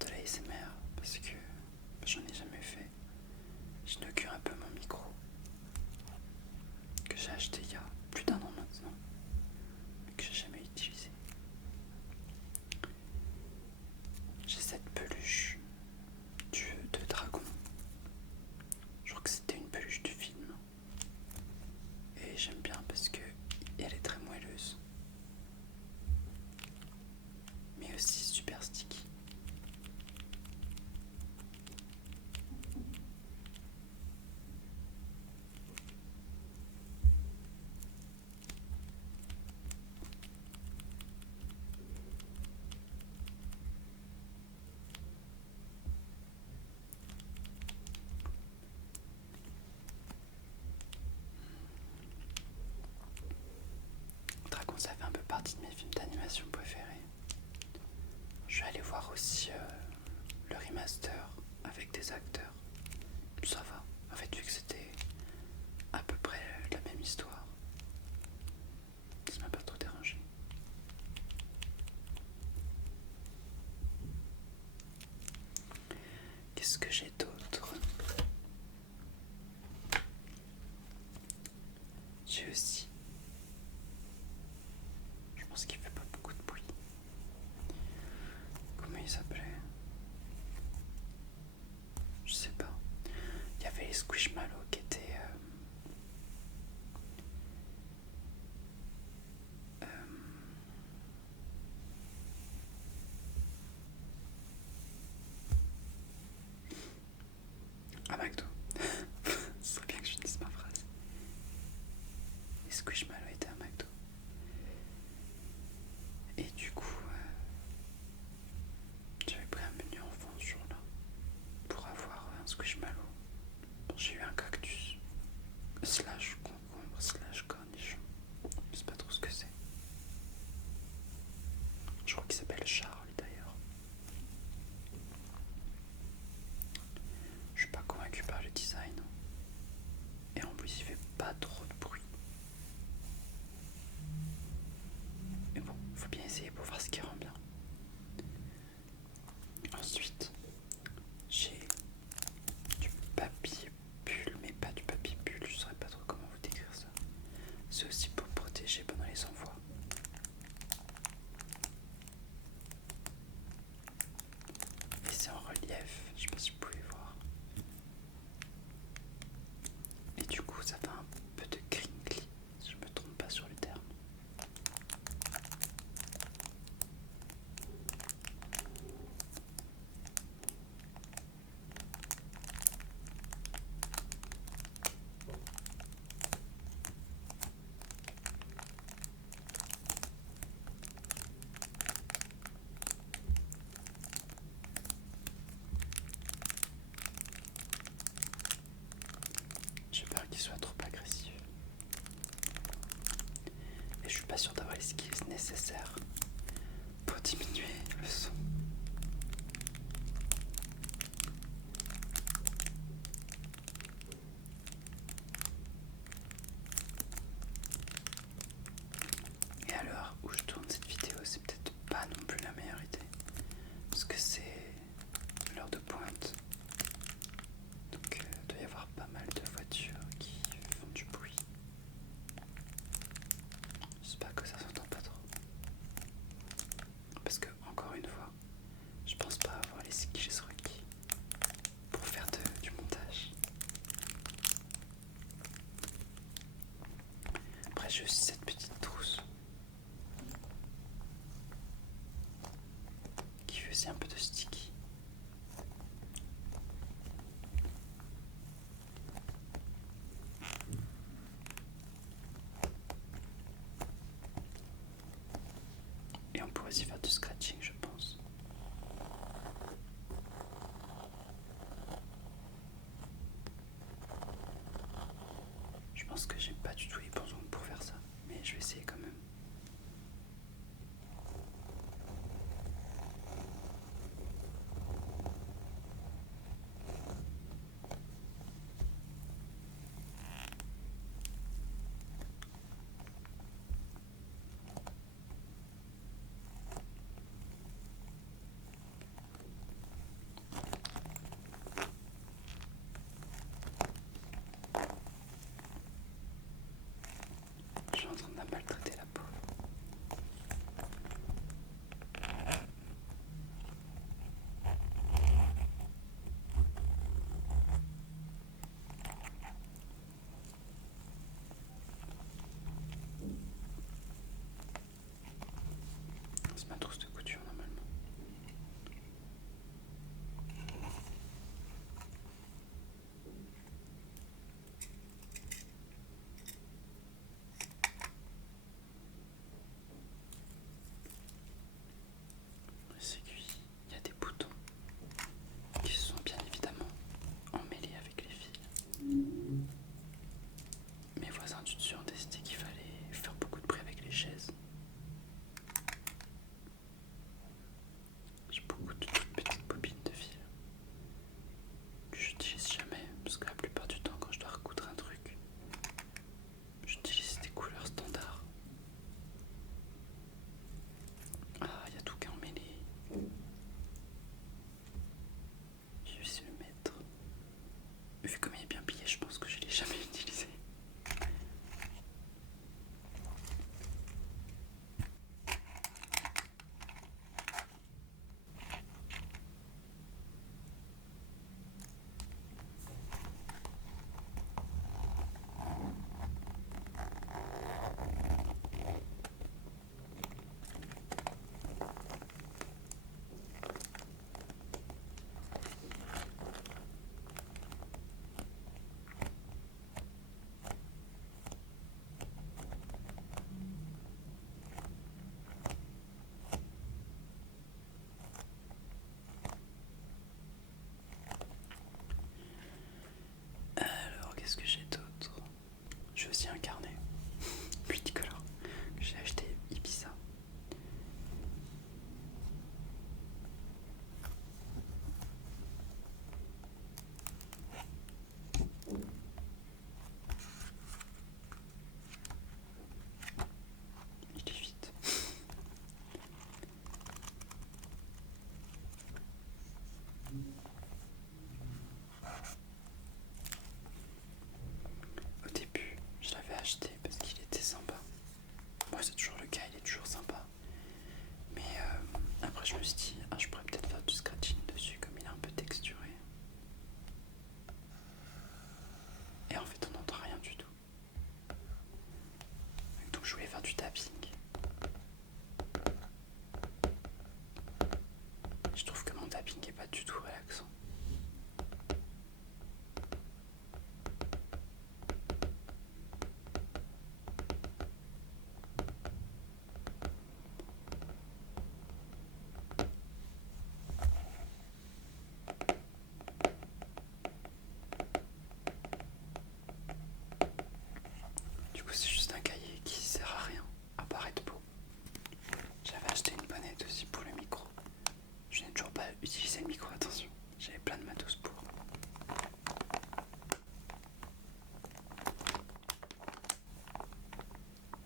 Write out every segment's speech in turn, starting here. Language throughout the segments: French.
de la ASMR parce que j'en ai jamais fait. J'inaugure un peu mon micro que j'ai acheté il y a plus d'1 an maintenant, mais que j'ai jamais utilisé. J'ai cette peluche de dragon. Je crois que c'était une peluche du film. Et j'aime bien parce que elle est très moelleuse, mais aussi super sticky. Dragon, ça fait un peu partie de mes films d'animation préférés. Je vais aller voir aussi le remaster avec des acteurs. Ça va, en fait, vu que c'était à peu près la même histoire, ça m'a pas trop dérangé. Qu'est-ce que j'ai d'autre? J'ai aussi, je pense qu'il fait pas beaucoup de bruit. Comment il s'appelait? Je sais pas. Il y avait les Squishmallows qui étaient à McDo. Ce serait bien que je finisse ma phrase. Les Squishmallows étaient à McDo. Et du coup, j'avais pris un menu enfant ce jour-là pour avoir un Squishmallow. Bon, j'ai eu un cactus slash concombre slash cornichon. Je sais pas trop ce que c'est. Je crois qu'il s'appelle Charles d'ailleurs. Je suis pas convaincu par le design. Et en plus il fait pas trop de bruit. Mais bon, faut bien essayer pour voir ce qui rend bien. Ensuite, j'ai du papier bulle, mais pas du papier bulle, je saurais pas trop comment vous décrire ça. C'est aussi pour protéger pendant les envois. Et c'est en relief, je sais pas si vous pouvez voir. Et du coup ça fait un peu de crinkly, si je me trompe pas sur le terme. J'ai peur qu'il soit trop agressif. Et je suis pas sûr d'avoir les skills nécessaires pour diminuer le son. Et à l'heure où je tourne cette vidéo, c'est peut-être pas non plus la meilleure idée. Parce que c'est l'heure de pointe. Donc il doit y avoir pas mal de voitures qui font du bruit. J'espère que ça s'entend pas trop. Parce que, encore une fois, je pense pas avoir les skills requis pour faire du montage. Après, j'ai aussi cette petite trousse qui fait aussi un peu de sticky. Et on pourrait aussi faire du scratching, je pense. Je pense que j'ai pas du tout les bons ongles pour faire ça, mais je vais essayer quand même. ma trousse de couture normalement. Les aiguilles, il y a des boutons qui sont bien évidemment emmêlés avec les fils. Mes voisins du dessus ont décidé qu'il fallait faire beaucoup de bruit avec les chaises. J'ai beaucoup de toutes petites bobines de fil que j'utilise jamais parce que la plupart du temps quand je dois recoudre un truc, j'utilise des couleurs standards. Ah, il y a tout qui est emmêlé. Je vais essayer de le mettre. Mais vu comme il est bien plié, je pense que je l'ai jamais utilisé. Alors, qu'est-ce que j'ai d'autre? J'ai aussi un carnet multicolore que j'ai acheté Ibiza. Il est vide. Au début, je l'avais acheté parce qu'il était sympa. Moi, c'est toujours le cas, il est toujours sympa. Mais après, je me suis dit, ah, je pourrais peut-être faire du scratching dessus comme il est un peu texturé. Et en fait, on n'entend rien du tout. Donc, je voulais faire du tapping. Je trouve que mon tapping est pas du tout relaxant. Du coup, c'est juste un cahier qui sert à rien, à part être beau. J'avais acheté une bonnette aussi pour le micro. Je n'ai toujours pas utilisé le micro, attention. J'avais plein de matos pour.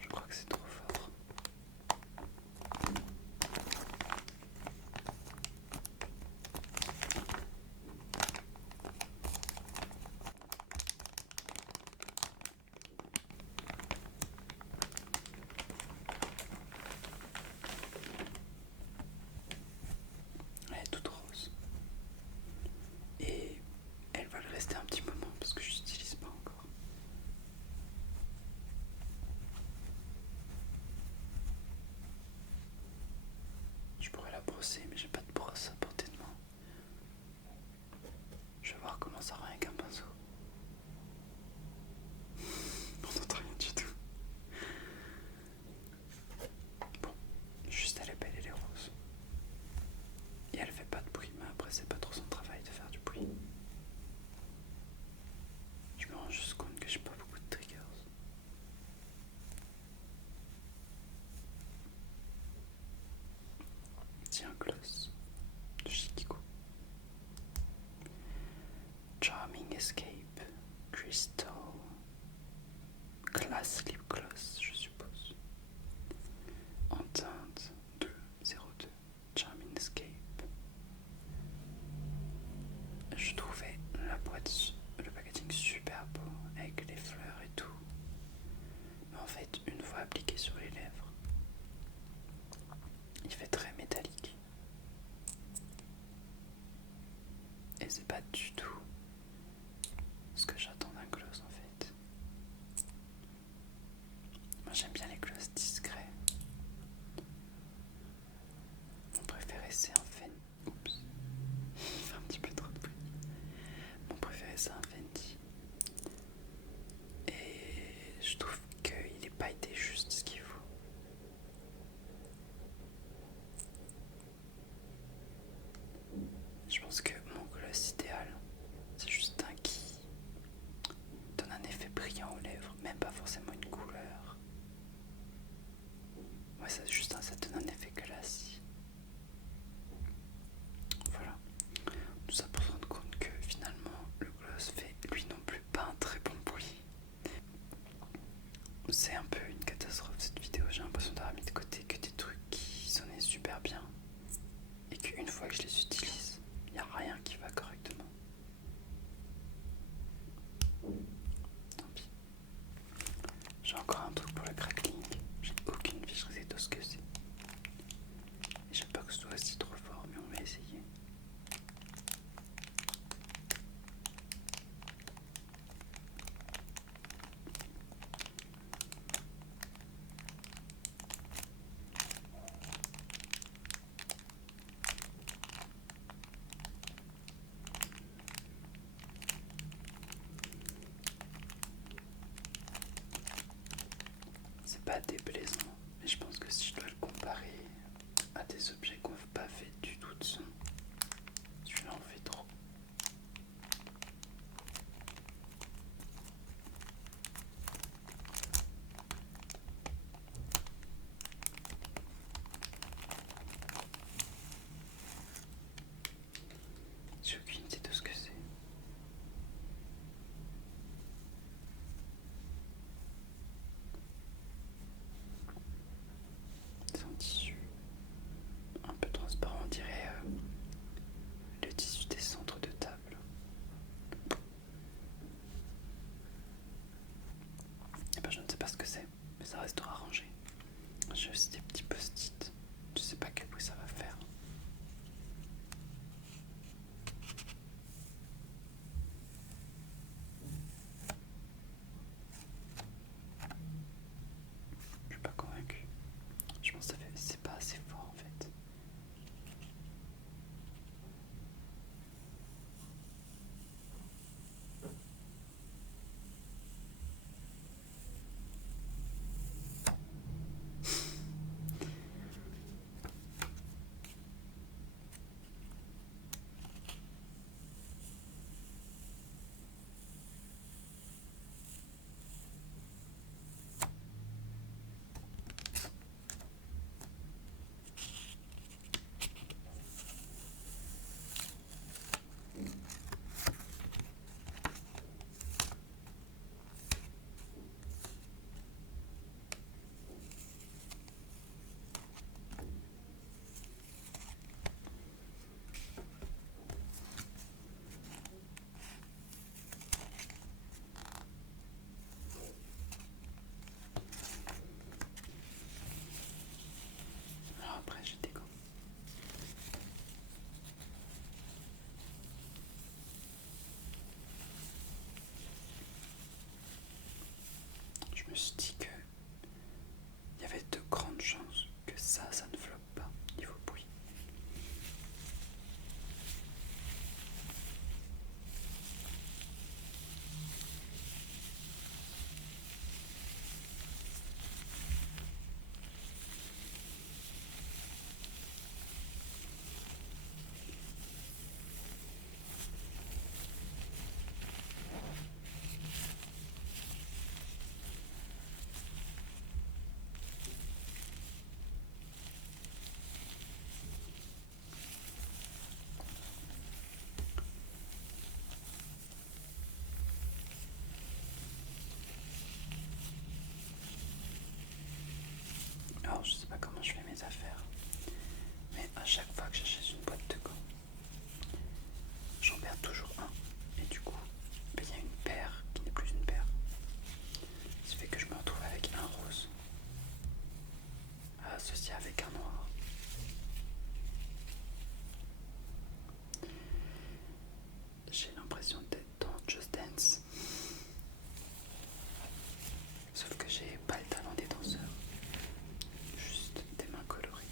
Je crois que c'est trop fort. Elle est toute rose. Et elle va le rester un petit moment parce que je l'utilise pas encore. Je pourrais la brosser, mais j'ai pas de brosse à portée de main. Je vais voir comment ça rend avec un pinceau. On n'entend rien du tout. Bon, juste elle est belle, elle est rose. Et elle fait pas de bruit, mais après c'est pas trop son travail de faire du bruit. Je me rends juste compte que j'ai pas beaucoup de triggers. C'est un gloss de Chiquiko. Charming Escape Crystal Glass Lip Gloss, je suppose. En teinte 202 Charming Escape. Je trouvais la boîte, le packaging super beau avec les fleurs et tout. Mais en fait, une fois appliqué sur les lèvres, il fait très métallique. Et c'est pas du tout ce que j'attends d'un gloss en fait. Moi j'aime bien les gloss discrets. Je pense que mon gloss idéal, c'est juste un qui donne un effet brillant aux lèvres, même pas forcément une couleur. Ouais, c'est juste ça donne un effet classique. Voilà. Tout ça pour se rendre compte que finalement, le gloss fait lui non plus pas un très bon bruit. C'est un peu une catastrophe cette vidéo, j'ai l'impression d'avoir mis de côté que des trucs qui sonnaient super bien et qu'une fois que je les utilise, il n'y a rien qui va correctement. Tant pis. J'ai encore un truc pour le crackling, j'ai aucune fiche recette de ce que c'est. Et j'aime pas que ce soit si trop fort, mais on va essayer. C'est pas déplaisant, mais je pense que si je dois le comparer à des objets qui n'ont pas fait du tout de son, celui-là en fait trop. J'ai aucune idée de ce que c'est. C'est un tissu un peu transparent, on dirait le tissu des centres de table. Et ben je ne sais pas ce que c'est, mais ça restera rangé. J'ai aussi des petits post-it. Je sais pas quel bruit ça va faire. Je suis pas convaincu. Je pense que c'est pas assez fort en fait. Alors après j'ai des gants. Je me suis dit que il y avait de grandes chances que ça ne floppe pas niveau bruit. Alors je sais pas comment je fais mes affaires, mais à chaque fois que j'achète une boîte de gants, j'en perds toujours un. Et du coup, il y a une paire qui n'est plus une paire. Ce qui fait que je me retrouve avec un rose associé avec un noir. J'ai l'impression d'être dans Just Dance. Sauf que j'ai pas le talent des danseurs. Juste des mains colorées.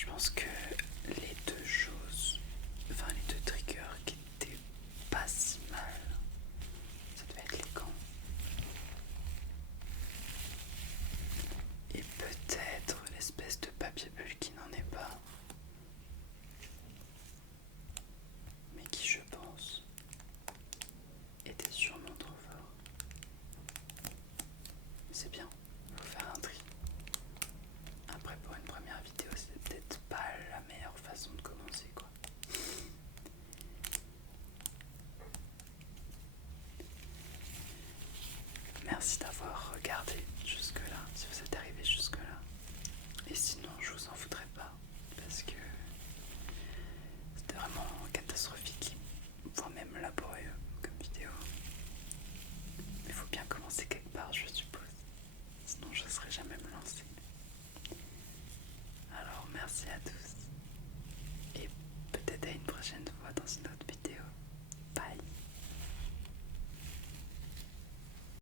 Je pense que les deux choses, enfin les deux